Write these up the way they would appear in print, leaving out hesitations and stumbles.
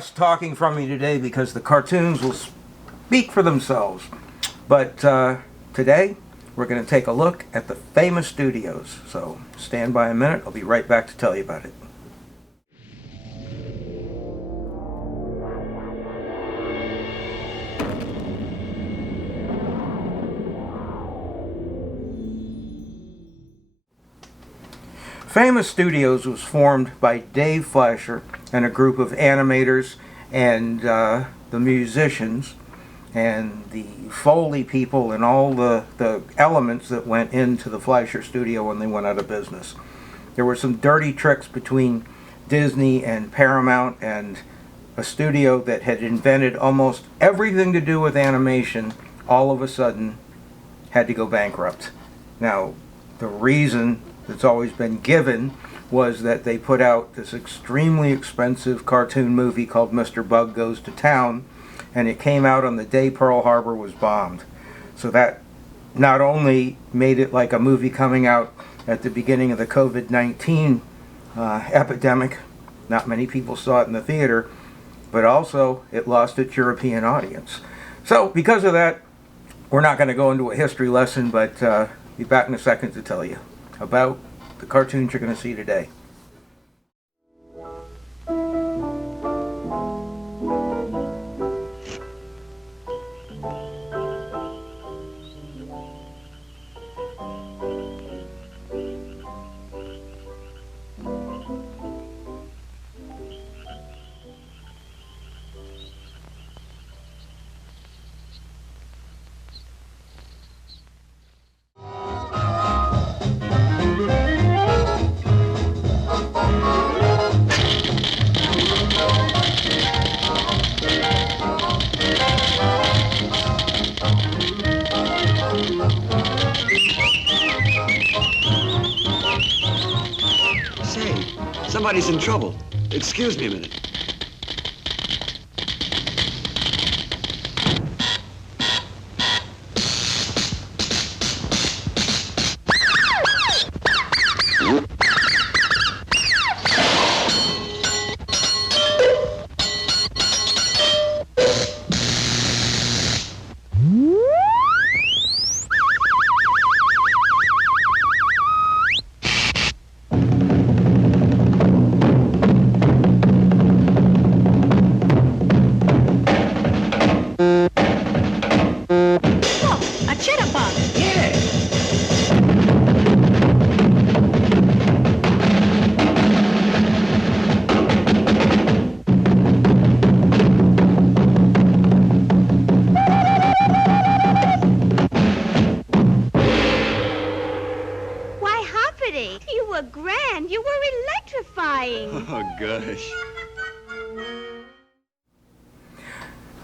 less talking from me today because the cartoons will speak for themselves. But today, we're going to take a look at the famous studios. So stand by a minute. I'll be right back to tell you about it. Famous Studios was formed by Dave Fleischer and a group of animators and the musicians and the Foley people and all the elements that went into the Fleischer Studio when they went out of business. There were some dirty tricks between Disney and Paramount, and a studio that had invented almost everything to do with animation all of a sudden had to go bankrupt. Now, the reason that's always been given was that they put out this extremely expensive cartoon movie called Mr. Bug Goes to Town, and it came out on the day Pearl Harbor was bombed. So that not only made it like a movie coming out at the beginning of the COVID-19 epidemic, not many people saw it in the theater, but also it lost its European audience. So because of that, we're not going to go into a history lesson, but be back in a second to tell you about the cartoons you're going to see today. Somebody's in trouble. Excuse me a minute. You were grand. You were electrifying. Oh, gosh.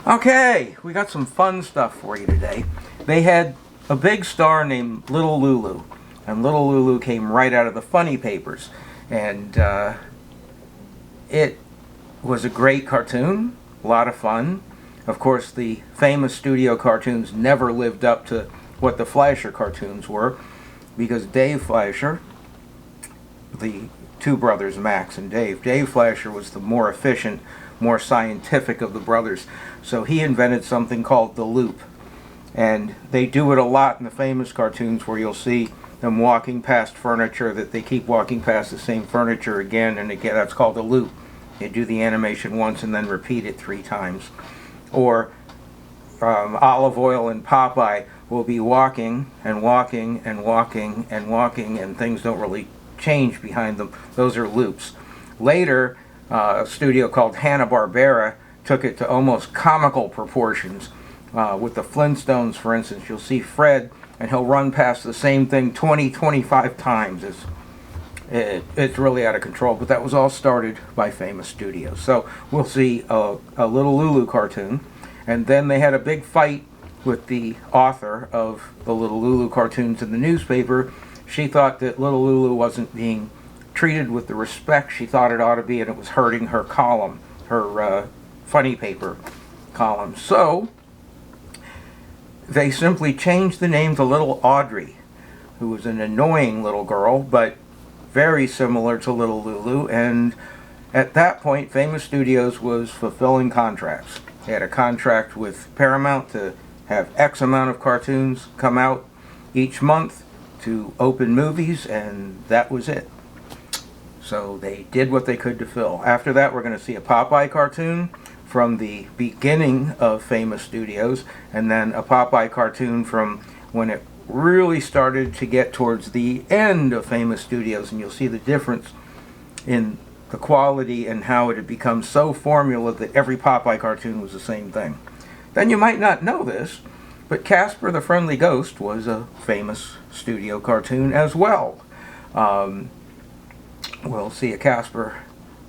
Okay, we got some fun stuff for you today. They had a big star named Little LuLu, and Little LuLu came right out of the funny papers, and it was a great cartoon, a lot of fun. Of course, the famous studio cartoons never lived up to what the Fleischer cartoons were, because Dave Fleischer, the two brothers, Max and Dave Fleischer was the more efficient, more scientific of the brothers. So he invented something called the loop. And they do it a lot in the famous cartoons where you'll see them walking past furniture, that they keep walking past the same furniture again and again. That's called a loop. They do the animation once and then repeat it 3 times. Or Olive Oyl and Popeye will be walking and walking and walking and walking, and things don't really change behind them. Those are loops. Later, a studio called Hanna-Barbera took it to almost comical proportions. With the Flintstones, for instance, you'll see Fred, and he'll run past the same thing 20-25 times. It's really out of control, but that was all started by famous studios. So we'll see a Little LuLu cartoon, and then they had a big fight with the author of the Little LuLu cartoons in the newspaper. She thought that Little LuLu wasn't being treated with the respect she thought it ought to be, and it was hurting her column, her funny paper column. So they simply changed the name to Little Audrey, who was an annoying little girl, but very similar to Little LuLu, and At that point, Famous Studios was fulfilling contracts. They had a contract with Paramount to have X amount of cartoons come out each month to open movies, and that was it. So they did what they could to fill. After that, we're going to see a Popeye cartoon from the beginning of Famous Studios, and then a Popeye cartoon from when it really started to get towards the end of Famous Studios, and you'll see the difference in the quality and how it had become so formula that every Popeye cartoon was the same thing. Then you might not know this, but Casper the Friendly Ghost was a Famous Studio cartoon as well. We'll see a Casper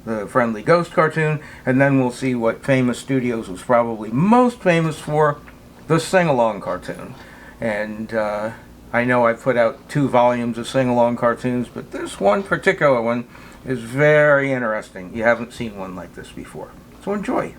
the Friendly Ghost cartoon, and then we'll see what Famous Studios was probably most famous for, the Sing-Along cartoon. And I know I've put out 2 volumes of Sing-Along cartoons, but this one particular one is very interesting. You haven't seen one like this before. So enjoy.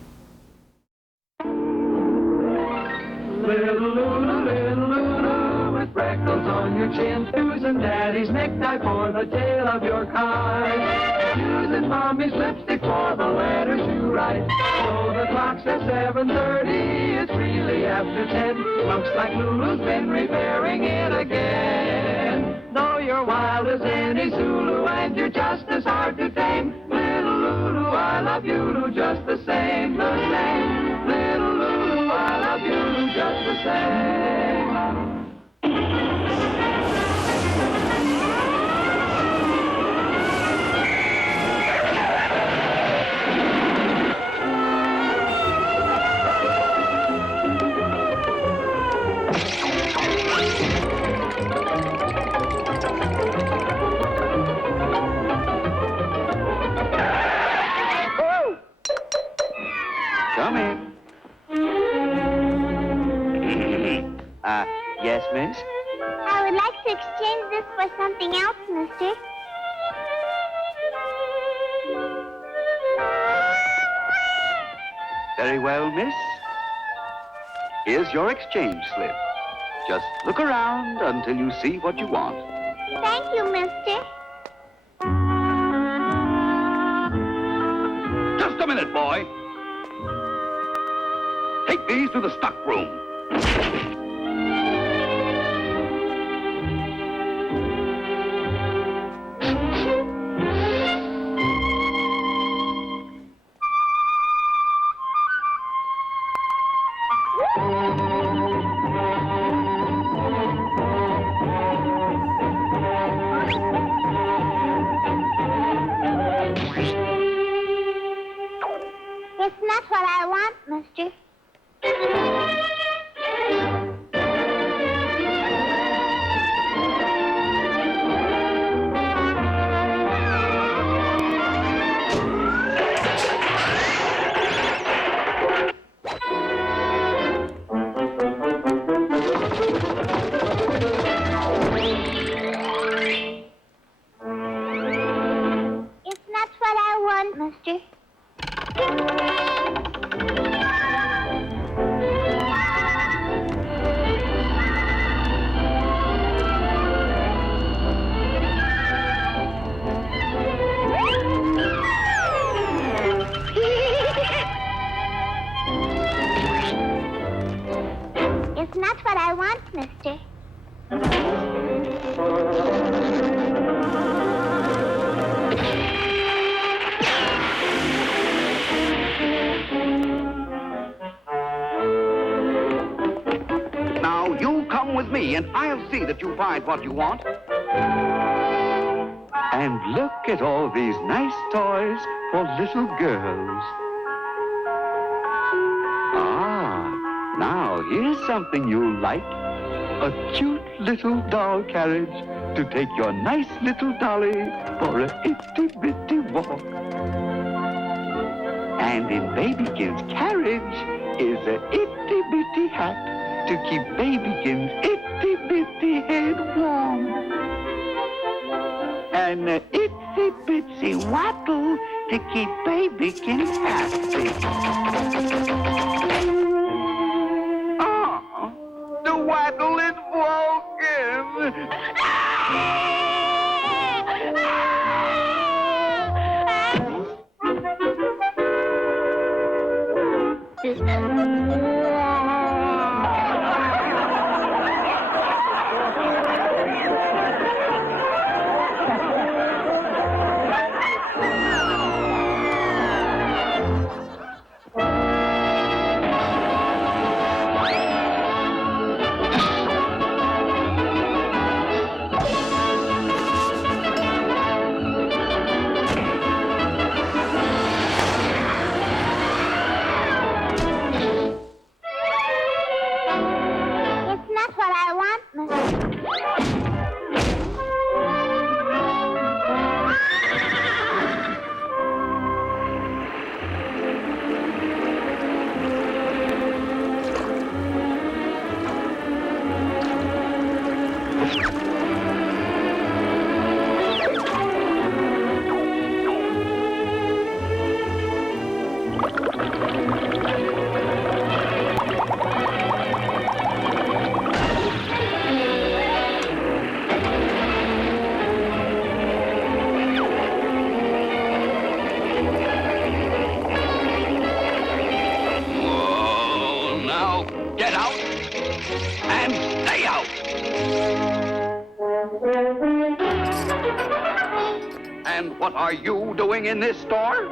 Little Lulu, with freckles on your chin, using Daddy's necktie for the tail of your kite, using Mommy's lipstick for the letters you write. So the clock says 7:30, it's really after 10. Looks like Lulu's been repairing it again. Though you're wild as any Zulu and you're just as hard to tame, little Lulu, I love you just the same, the same. Little Lulu, I love you just the same. Come in. Yes, miss? I would like to exchange this for something else, mister. Very well, miss. Here's your exchange slip. Just look around until you see what you want. Thank you, mister. Just a minute, boy. Take these to the stock room. It's not what I want, mister. It's not what I want, mister. It's not what I want, mister. Now, you come with me, and I'll see that you find what you want. And look at all these nice toys for little girls. Ah, now here's something you'll like. A cute little doll carriage to take your nice little dolly for a itty-bitty walk. And in Babykins' carriage is a itty-bitty hat to keep Babykins' itty-bitty head warm. And a itsy-bitsy waddle to keep Babykins happy. Oh, the waddle is broken. It's not what I want, Mister. Oh, now get out and stay out. And what are you doing in this store?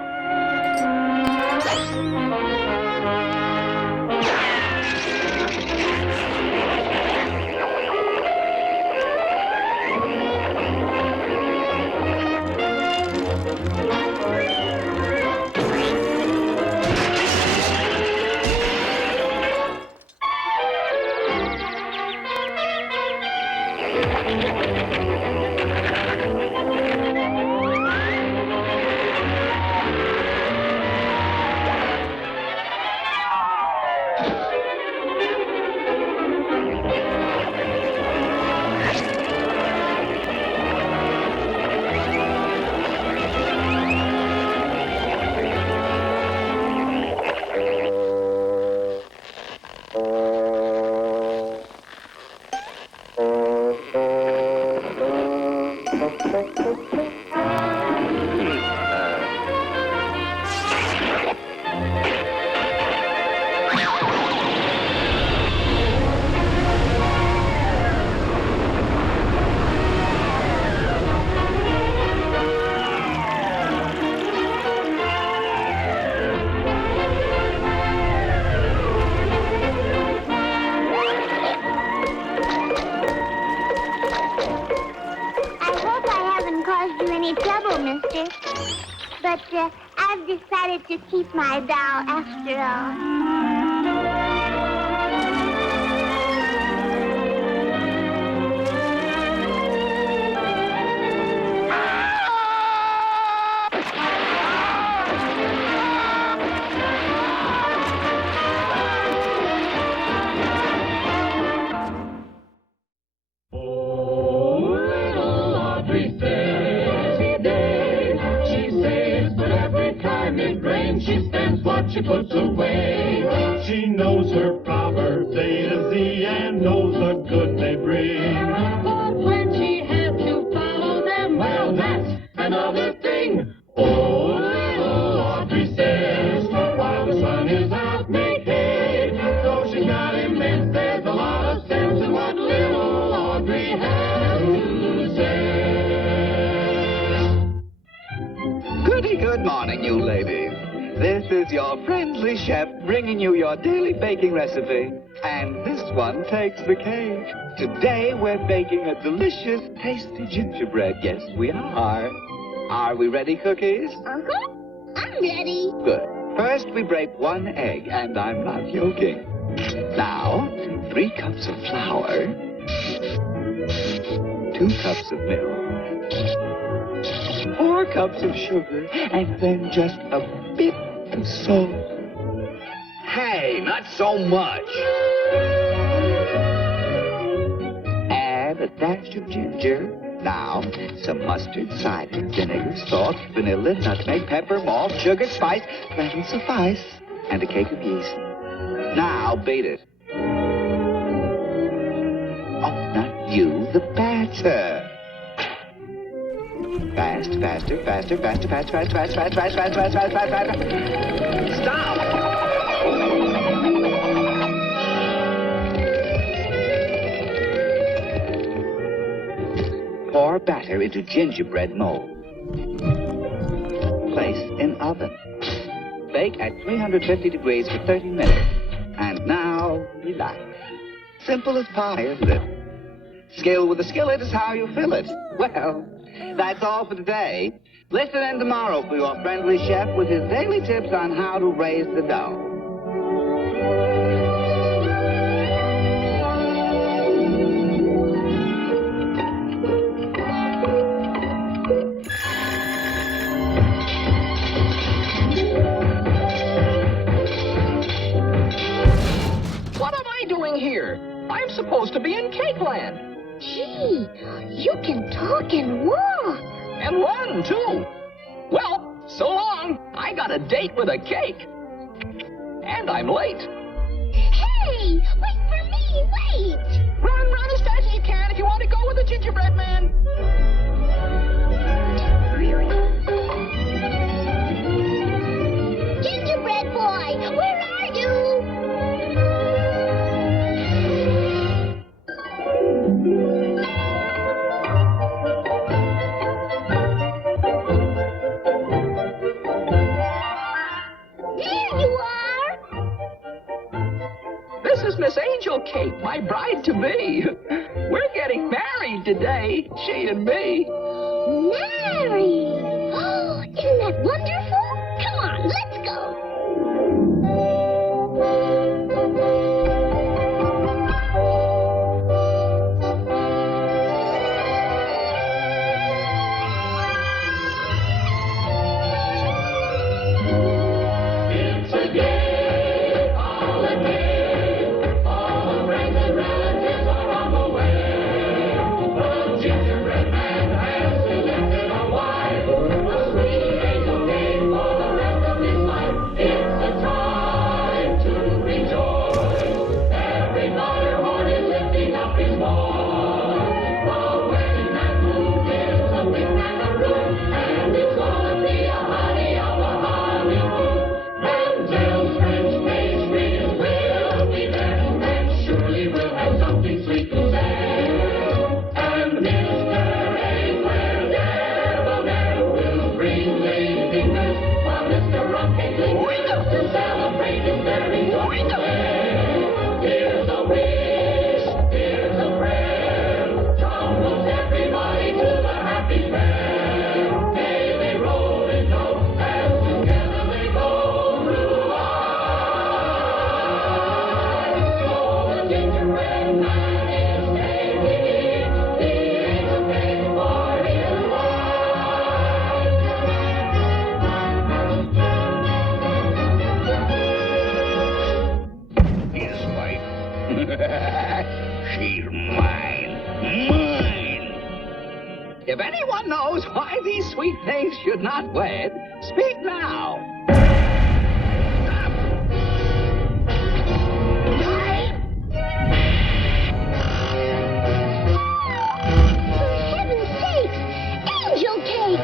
Mister. But I've decided to keep my doll after all. She spends what she puts away. She knows her proverbs A to Z and knows the good they bring. But when she has to follow them, well, that's another thing. Oh, little Audrey says, while the sun is out, make hay. Though she's got immense, there's a lot of sense in what little Audrey has to say. Goody good morning, you ladies. This is your friendly chef bringing you your daily baking recipe. And this one takes the cake. Today we're baking a delicious, tasty gingerbread. Yes, we are. Are we ready, cookies? Uh-huh. I'm ready. Good. First we break one egg, and I'm not joking. Now, 3 cups of flour, 2 cups of milk, 4 cups of sugar, and then just a bit of salt. Hey, not so much. Add a dash of ginger. Now, some mustard, cider, vinegar, salt, vanilla, nutmeg, pepper, malt, sugar, spice. That'll suffice. And a cake of yeast. Now, beat it. Oh, not you, the batter. Fast, faster, faster, faster, faster, faster, faster, faster, faster, faster, faster, faster. Stop! our batter into gingerbread mold. Place in oven. Bake at 350 degrees for 30 minutes. And now, relax. Simple as pie, isn't it? Skill with a skillet is how you fill it. Well, that's all for today. Listen in tomorrow for your friendly chef with his daily tips on how to raise the dough. What am I doing here? I'm supposed to be in Cake Land. Gee, you can talk and walk. And run, too. Well, so long. I got a date with a cake. And I'm late. Hey, wait for me, wait. Run as fast as you can if you want to go with the gingerbread man. Gingerbread boy, where are you? There you are. This is Miss Angel Cake, my bride-to-be. We're getting married today, she and me. Married. Oh, isn't that wonderful? Come on, let's go. It's a gay holiday. All the friends and relatives are on the way. The gingerbread man has selected a wife, a sweet angel cake for the rest of his life. It's a time to rejoice. Every fire horn is lifting up his voice. The wedding man moved is a big man of room, and it's gonna be a honey of a honeymoon. Manzel's French pastries will be there, and surely we'll have something sweet to say. And Mr. Eggbert Debonair will bring lady fingers, while Mr. Rocket lingers to celebrate his very joyful day. Here's a wish, here's a prayer, tumbles everybody to the happy pair. May they roll and go, as together they go blue eyes. Oh, the gingerbread man is taking the angel cake for his His wife. She's mine. Mine. If anyone knows why these sweet things should not wed, speak now. For heaven's sakes, angel cake.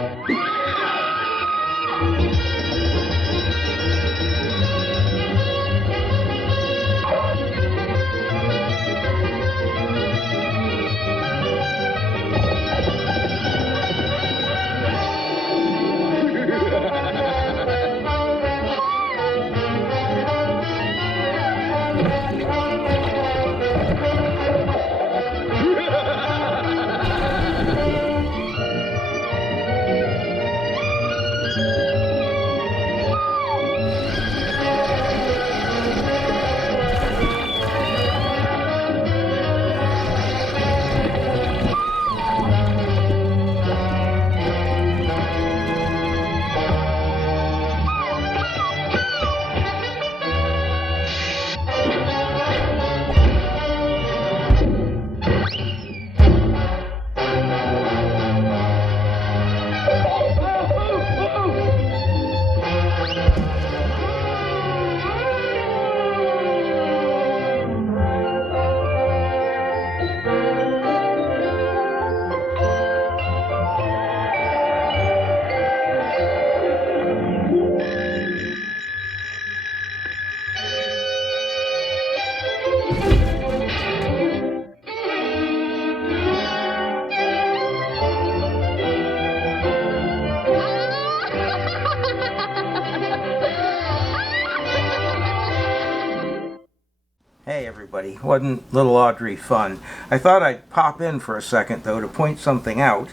Hey everybody, wasn't little Audrey fun? I thought I'd pop in for a second though to point something out.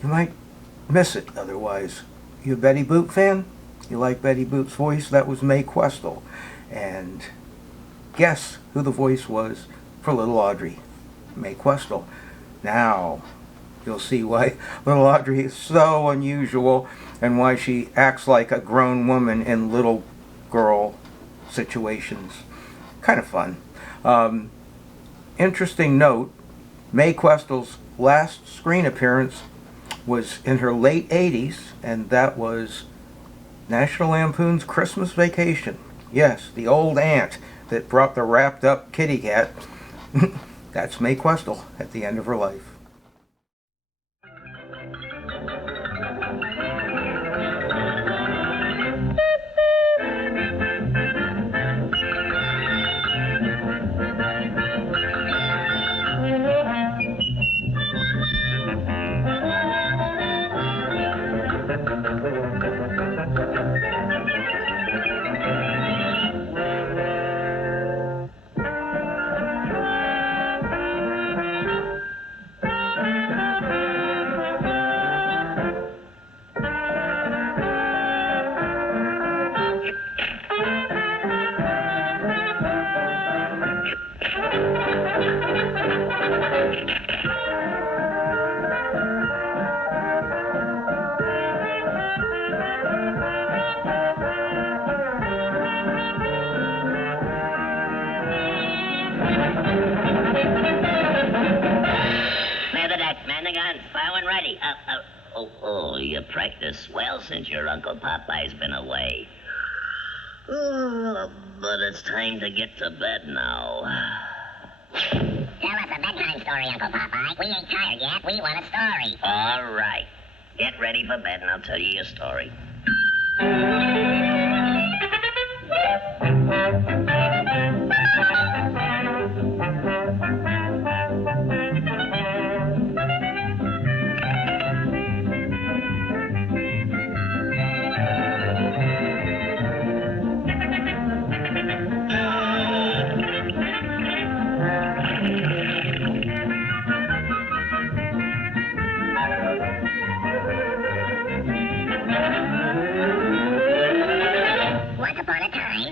You might miss it otherwise. You a Betty Boop fan? You like Betty Boop's voice? That was Mae Questel. And guess who the voice was for little Audrey? Mae Questel. Now, you'll see why little Audrey is so unusual and why she acts like a grown woman in little girl situations. Kind of fun. Interesting note, Mae Questel's last screen appearance was in her late 80s, and that was National Lampoon's Christmas Vacation. Yes, the old aunt that brought the wrapped up kitty cat. That's Mae Questel at the end of her life. You practiced well since your Uncle Popeye's been away. Oh, but it's time to get to bed now. Tell us a bedtime story, Uncle Popeye. We ain't tired yet. We want a story. All right. Get ready for bed and I'll tell you your story.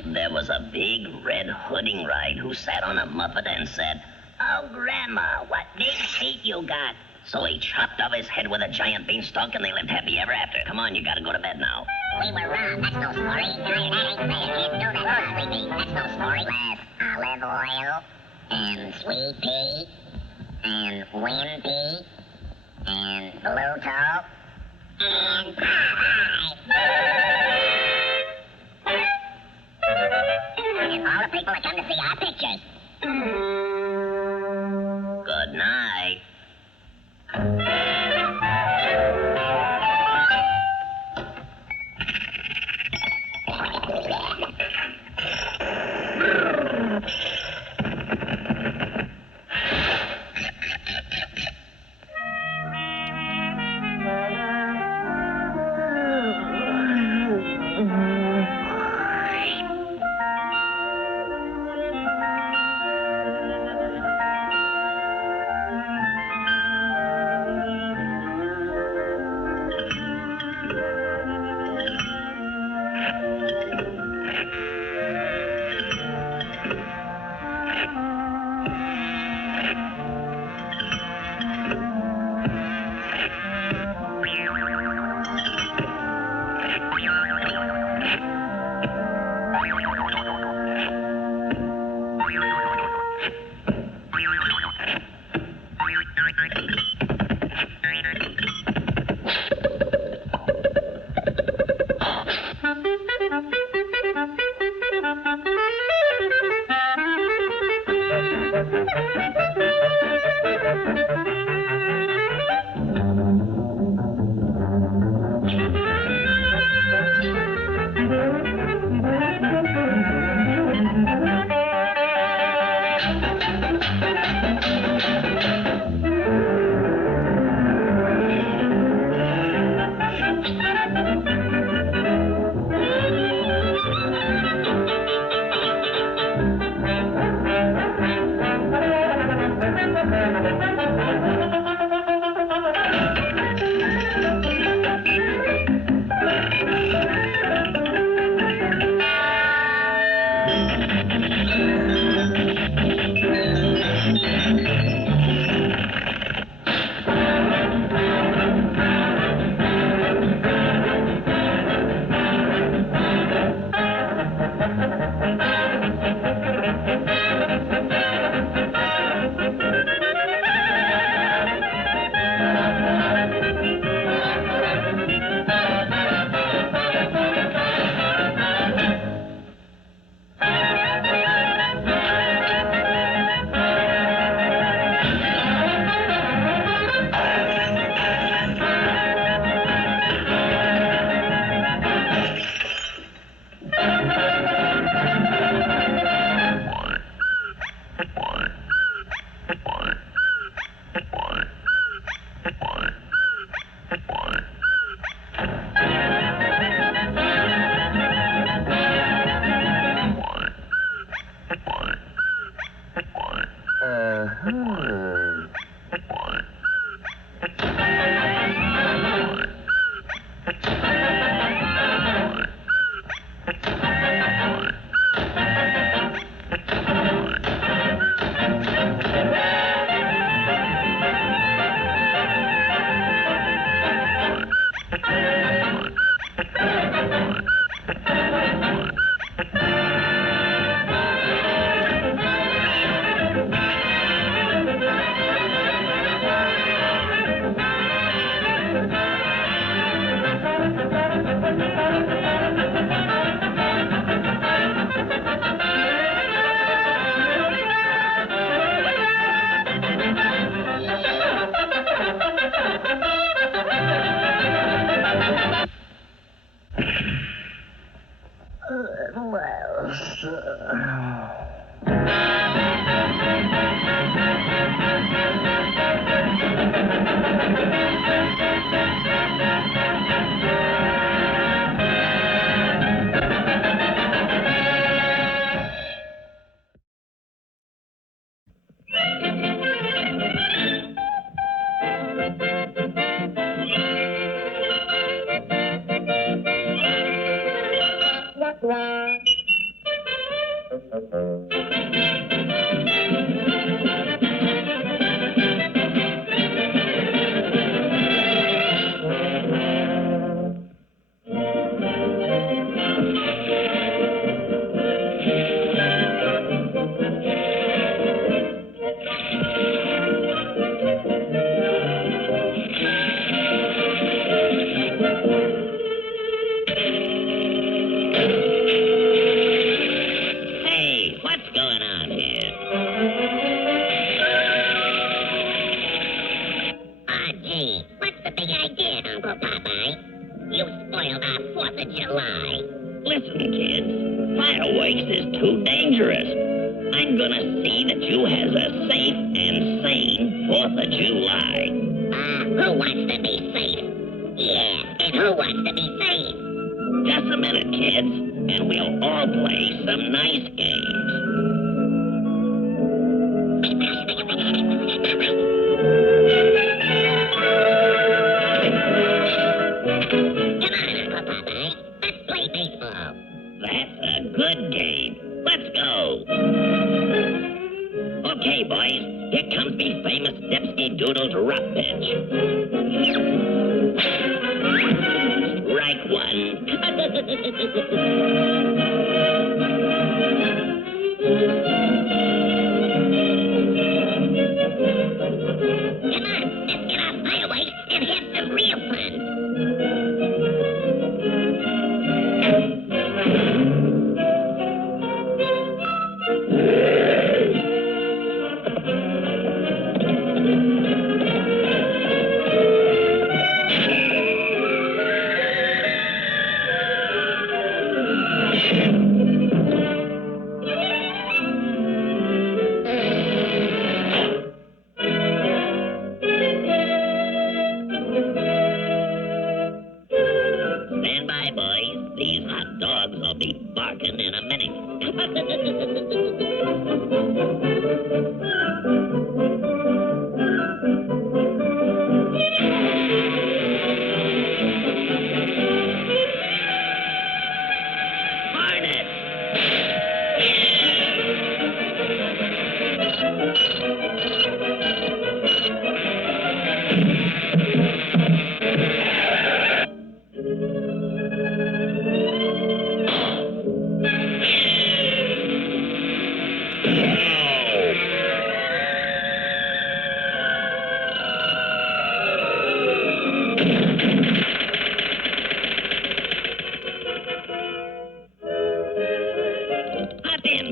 There was a big red hooding ride who sat on a Muppet and said, "Oh, Grandma, what big feet you got." So he chopped off his head with a giant beanstalk and they lived happy ever after. Come on, you gotta go to bed now. We were robbed. That's no story. That ain't fair. Can't do that. Sleepy. That's no story. Last olive oil and sweet pea and wimpy and Pluto and Popeye. And all the people that come to see our pictures. Good night.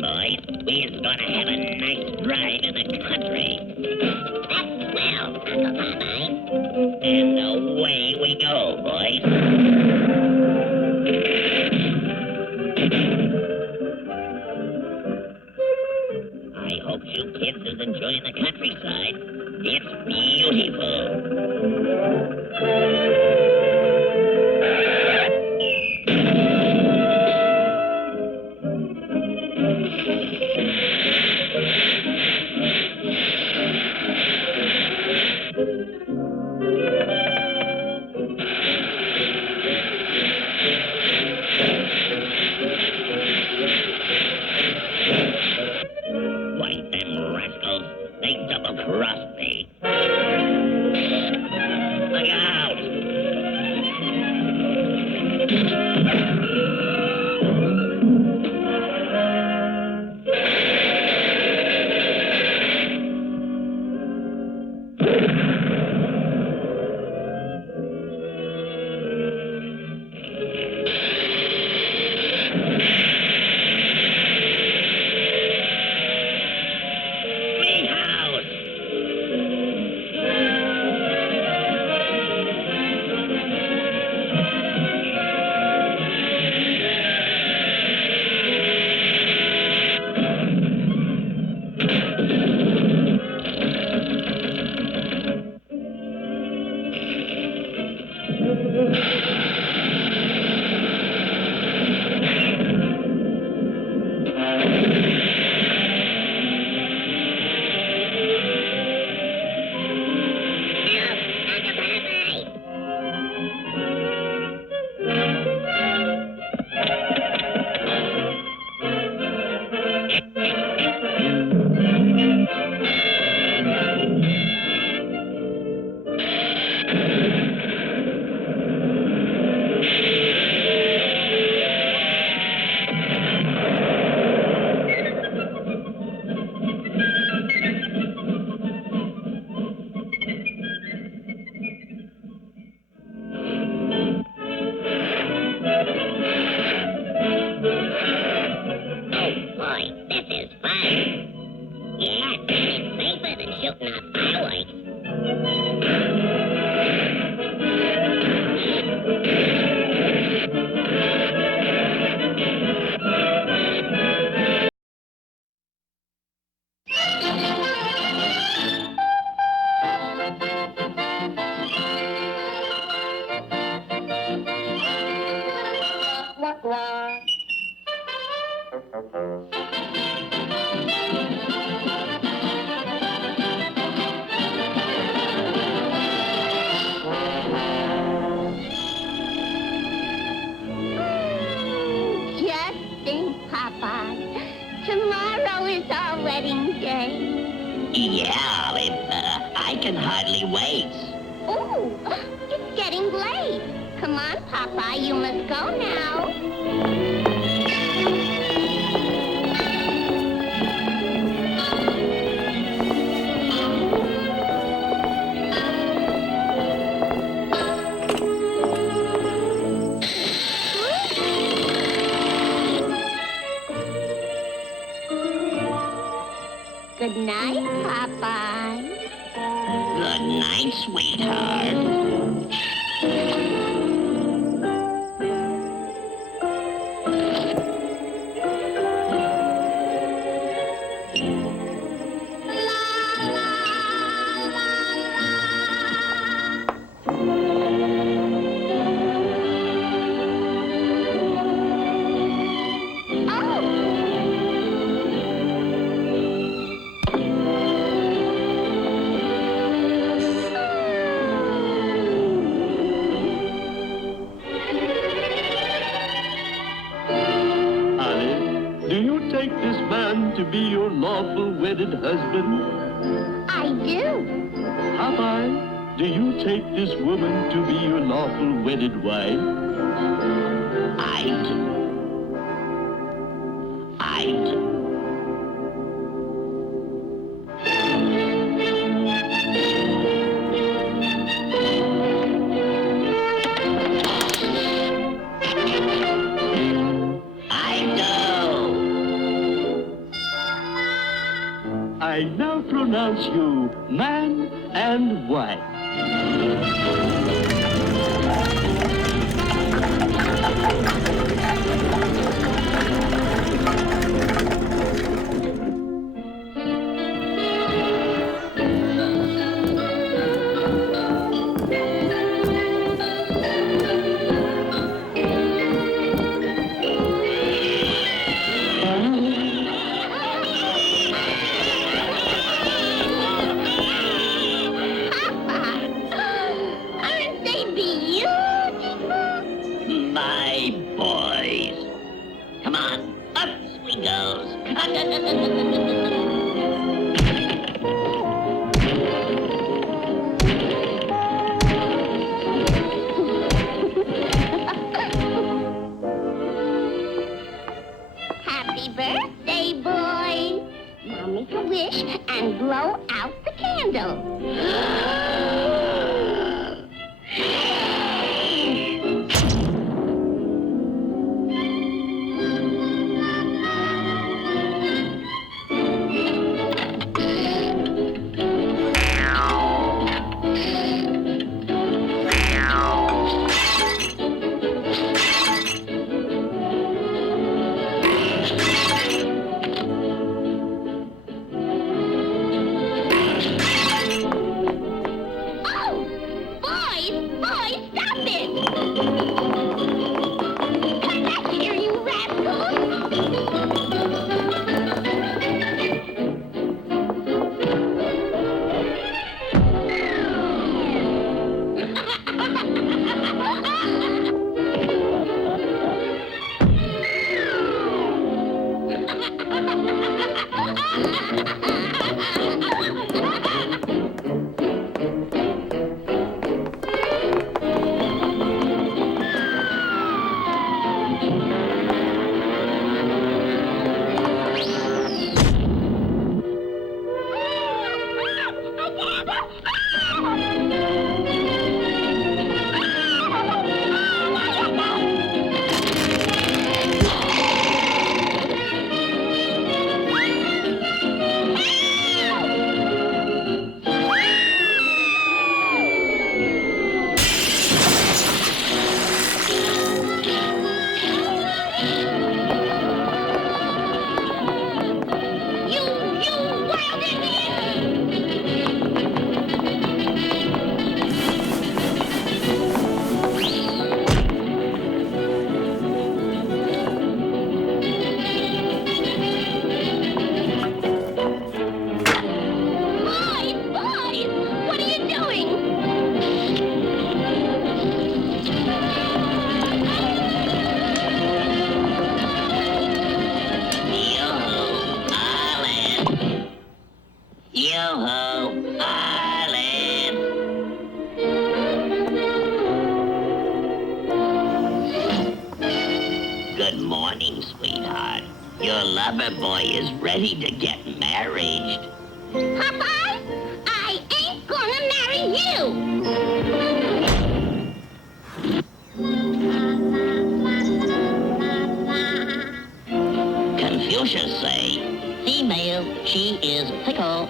boys. We're gonna have a nice drive in the country. That's swell, Uncle Popeye. And away we go, boys. I hope you kids is enjoying the countryside. It's beautiful. Why, them rascals, they double-crossed me. Look out! Me house! Help, Uncle Popeye. Oh boy, this is fun. Yeah, it's safer than shooting off fireworks. Just think, Popeye. Tomorrow is our wedding day. Yeah, I can hardly wait. Oh, it's getting late. Come on, Popeye, you must go now. Good night, Popeye. Good night, sweetheart. Take this man to be your lawful wedded husband? I do. Popeye, do you take this woman to be your lawful wedded wife? I do. I do. I now pronounce you man and wife. Aren't they beautiful? My boys. Come on, up we goes. Happy birthday, boys. Now make a wish and blow out the candle. Oh! Boys, stop it! Come back here, you Yo-ho, Island. Good morning, sweetheart. Your lover boy is ready to get married. Popeye, I ain't gonna marry you. Confucius say, female, she is pickle.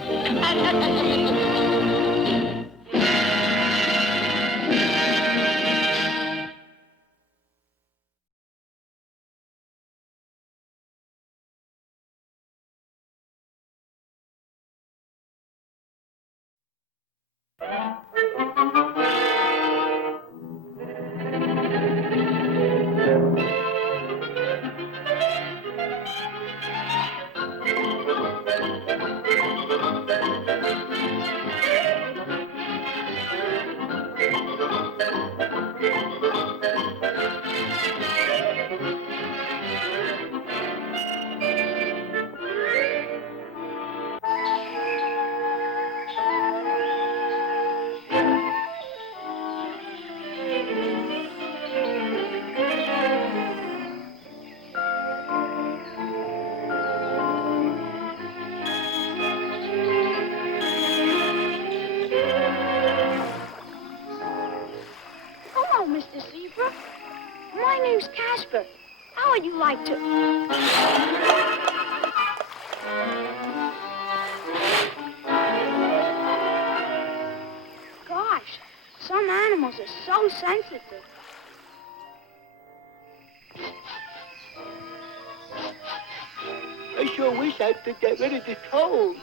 Hello, Mr. Zebra. My name's Casper. How would you like to... so sensitive. I sure wish I could get rid of the cold.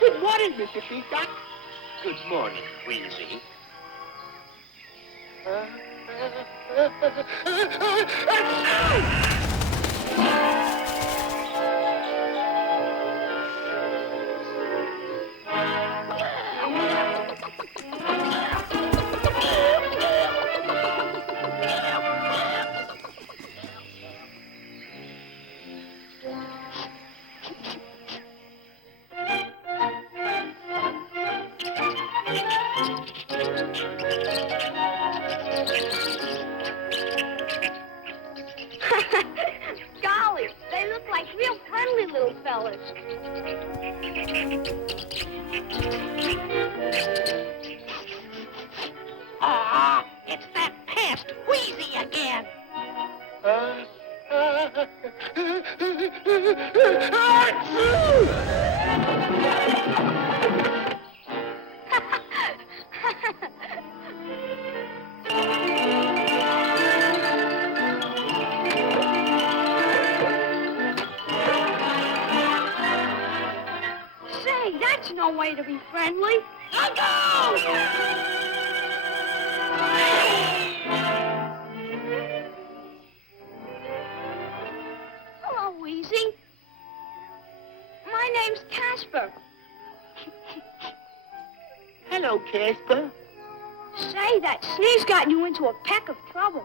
Good morning, Mr. Peacock. Good morning, Wheezy. Golly, they look like real cuddly little fellas. Aw, it's that pest Wheezy again. Say, that's no way to be friendly. Hello, Wheezy. My name's Casper. Hello, Casper. Say, that sneeze got you into a peck of trouble.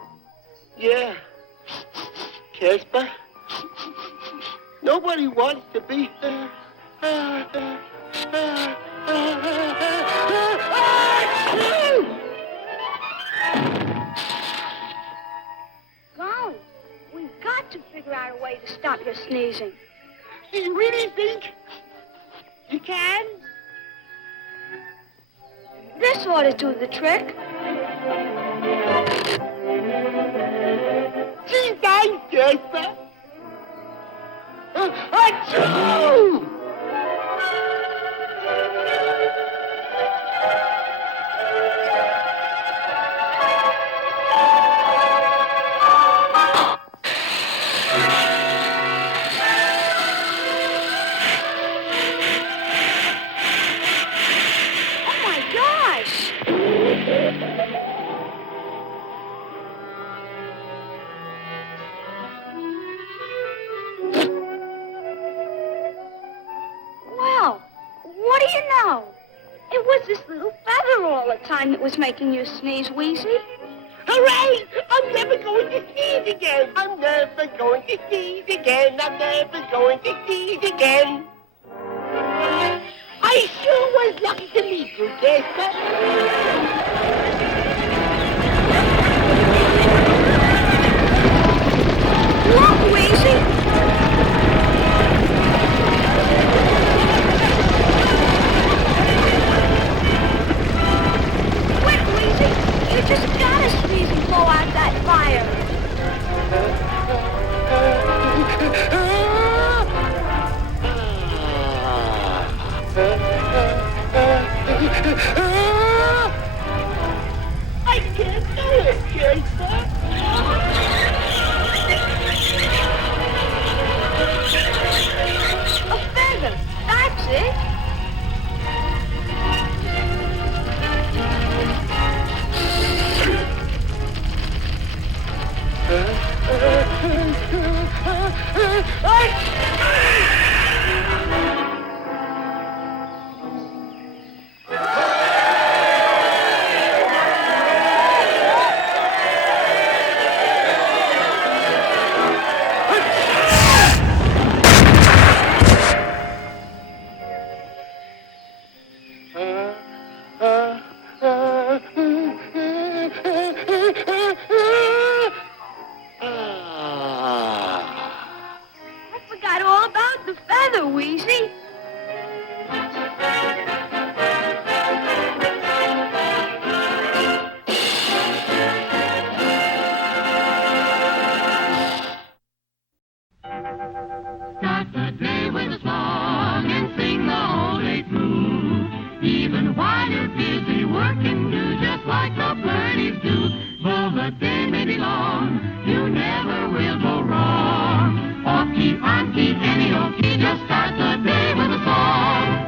Yeah. Casper. Nobody wants to be... Golly, we've got to figure out a way to stop your sneezing. Do you really think you can? This ought to do the trick. Gee, thanks, Casper. Achoo! Oh, my gosh! Well, what do you know? It was this little feather all the time that was making you sneeze, Wheezy. Hooray! I'm never going to sneeze again. I'm never going to sneeze again. I'm never going to sneeze again. I sure was lucky to meet you, Casper. Look, Wheezy! Quick, Wheezy! You just gotta sneeze and blow out that fire. I can't do it, Casper. A feather, that's it. I forgot all about the feather, Wheezy. start the day with a song and sing the whole day through. Even while you're busy working, do just like the birdies do. Though the day may be long, you never will go wrong. Off key, on key, any old key, just start the day with a song.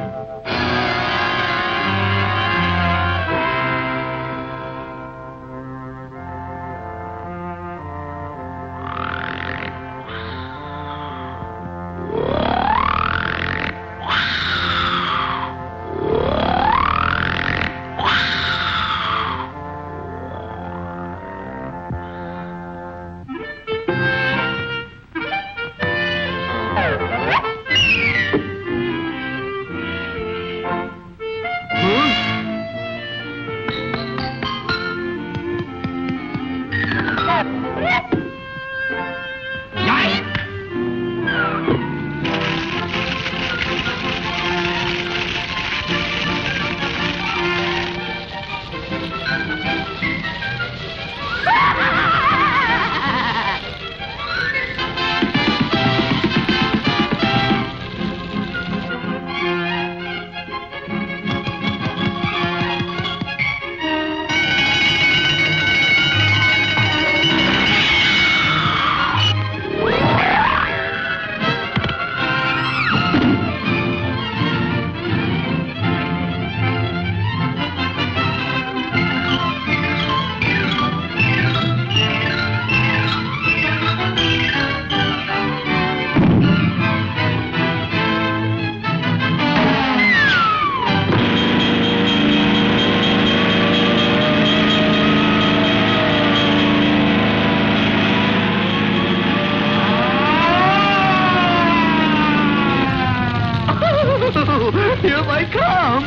Here they come!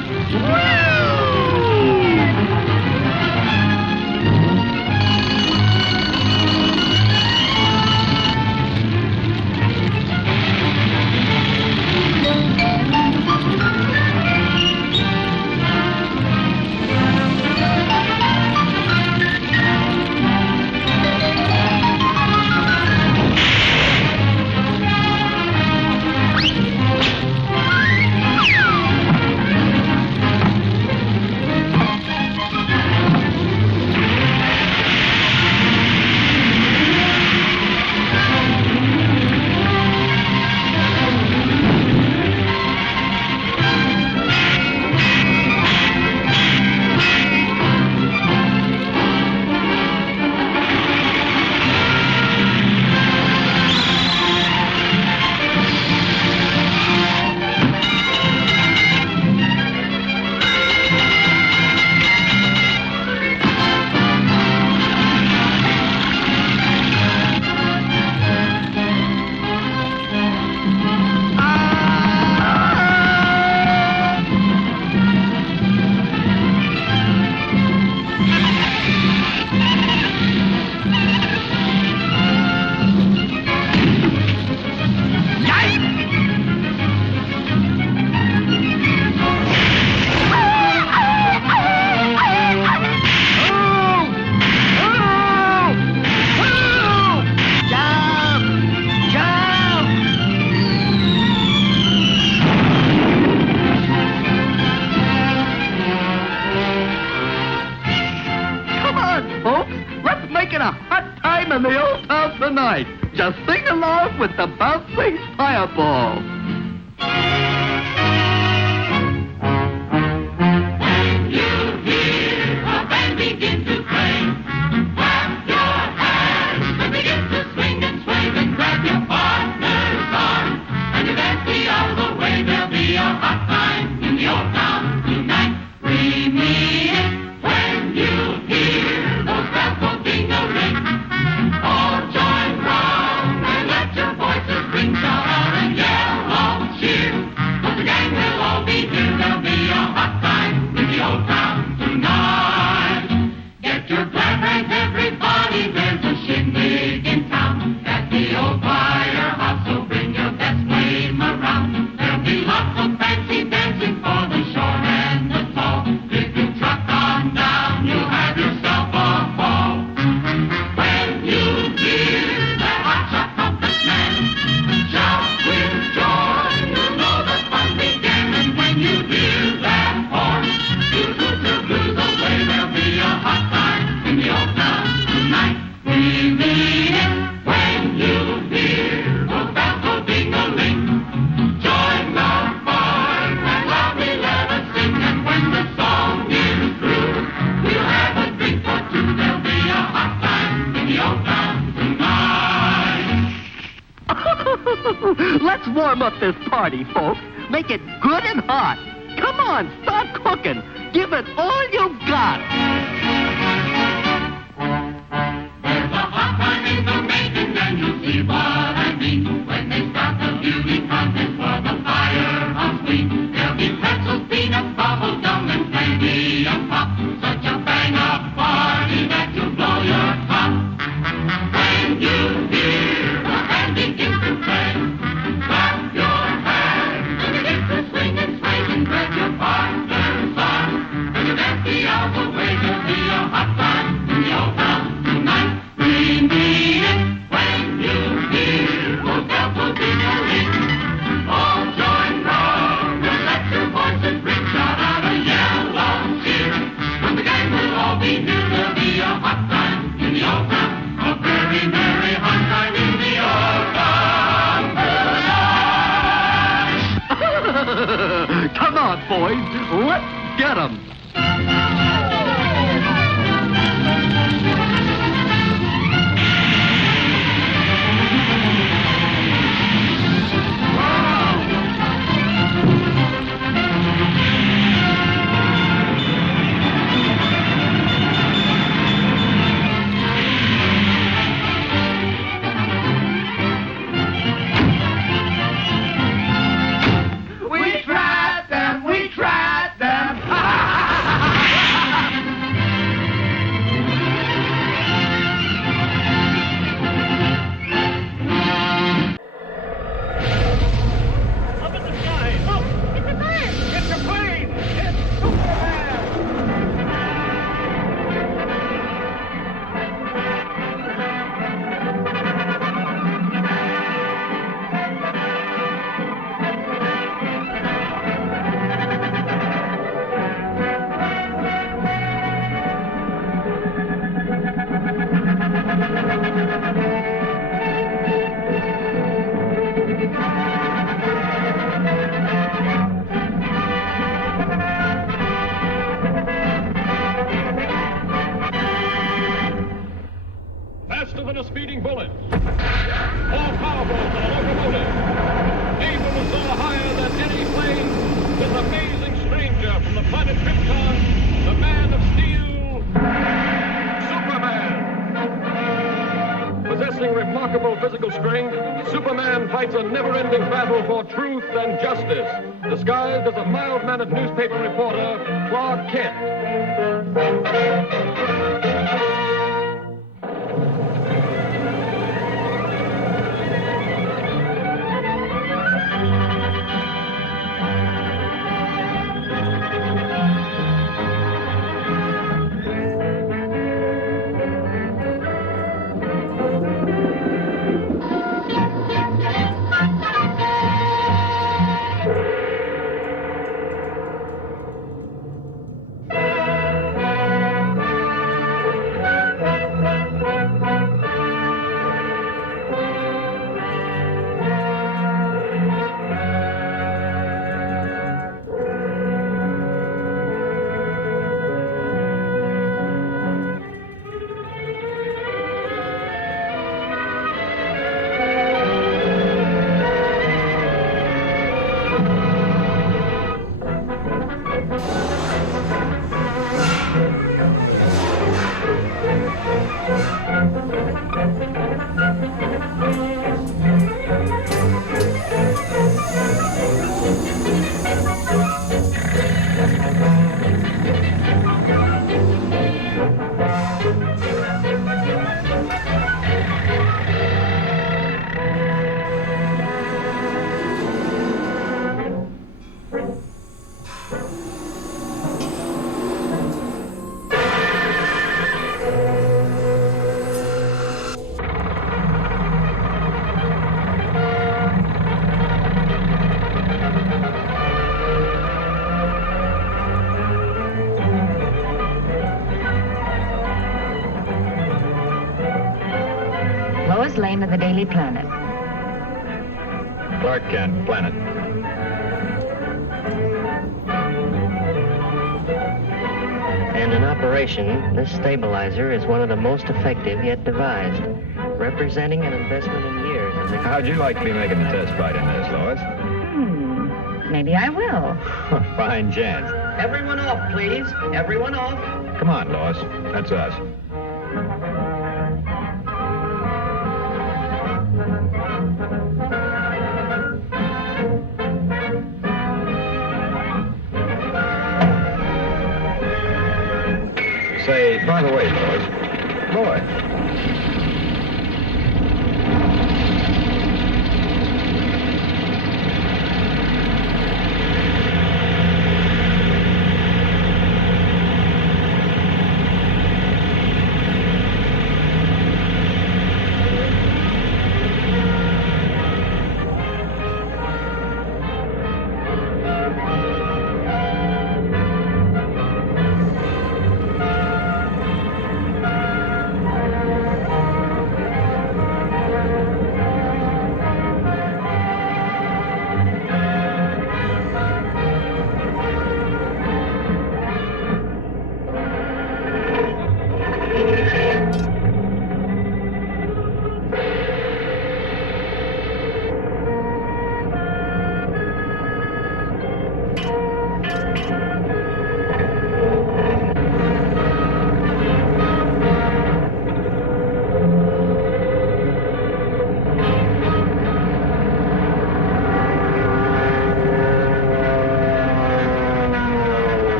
In the old town tonight. Just sing along with the bouncing fireball. When you hear a band begin to play, clap your hands and begin to swing and sway. Then grab your partner's arm and you dance the other way. There'll be a hot time in the old town tonight. Bring me in when you hear those bells go ding-a-ring. All join round and let your voices ring. Shout out and yell all cheer. Let's warm up this party, folks. Make it good and hot. Come on, start cooking. Give it all you got. There's a hot time in the making, and you'll see what I mean. When they start the beauty contest for the firehouse queen, there'll be pretzels, peanuts, bubble gum, and candy and pop. Such a bang-up party that you'll blow your top. When you hear the band begin to play, clap your hands and begin to swing and sway and grab your partner's arm. When you dance the hours away, there'll be a hot time in the old town tonight. We mean it when you hear those bells will be a ring. All join round and let your voices ring. Shout out a yellow cheer. When the gang will all be here, there'll be a hot time in the old town. A very merry hot time in the old town. Come on, boys. Let's get 'em. We tried them. Up in the sky! Look! It's a bird! It's a plane! It's Superman! Faster than a speeding bullet. More powerful than a locomotive. Able to soar higher than any plane. This amazing stranger from the planet Krypton, the Man of Steel, Superman. Possessing remarkable physical strength, Superman fights a never-ending battle for truth and justice, disguised as a mild-mannered newspaper reporter, Clark Kent. Lois Lane of the Daily Planet. Clark Kent, Planet. And in operation, this stabilizer is one of the most effective yet devised, representing an investment in years How'd you like to be making the test flight in this, Lois? Maybe I will. Fine chance. Everyone off, please. Everyone off. Come on, Lois. That's us. Say, by the way, Lois. Lois.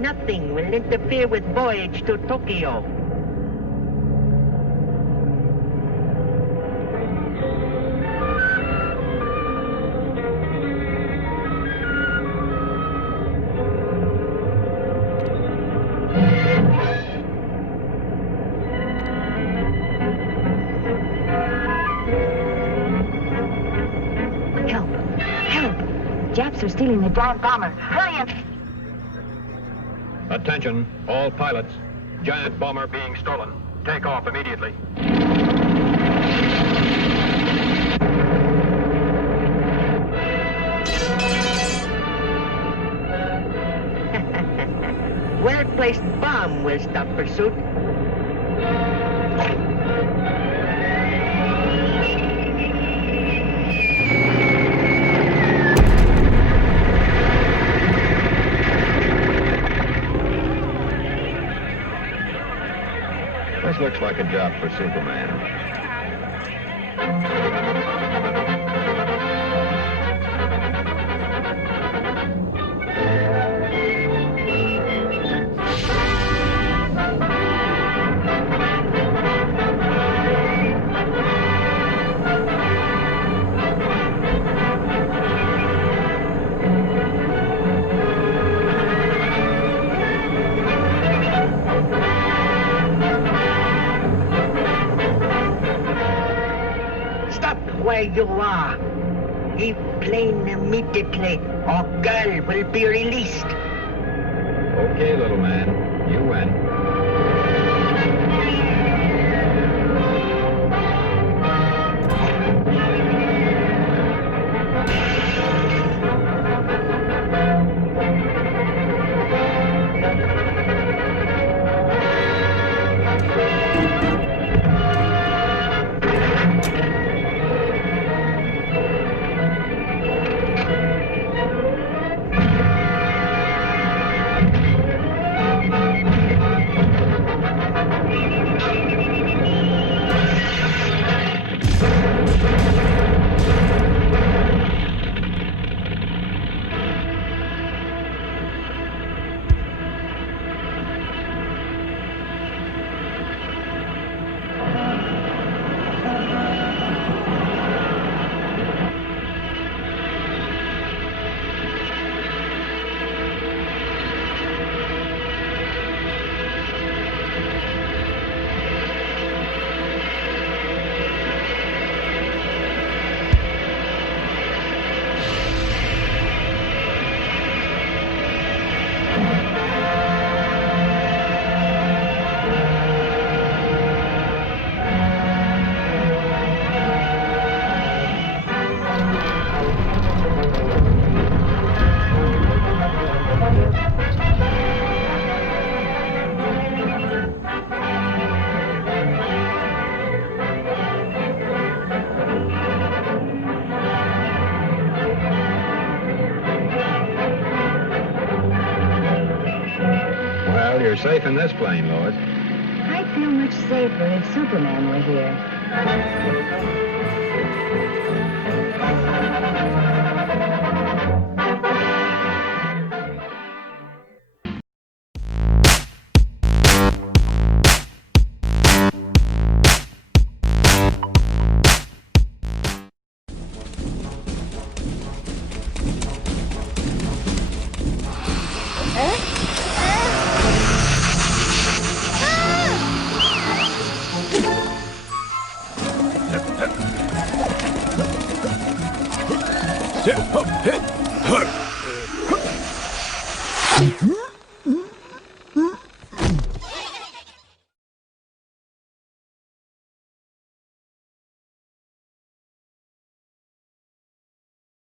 Nothing will interfere with voyage to Tokyo. Help! Help! Japs are stealing the giant bomber. Hurry up! Attention, all pilots. Giant bomber being stolen. Take off immediately. Well-placed bomb will stop pursuit. This looks like a job for Superman. Where you are. Leave plane immediately, or girl will be released. Okay, little man. You win. safe in this plane, Lois. I'd feel much safer if Superman were here. Huh?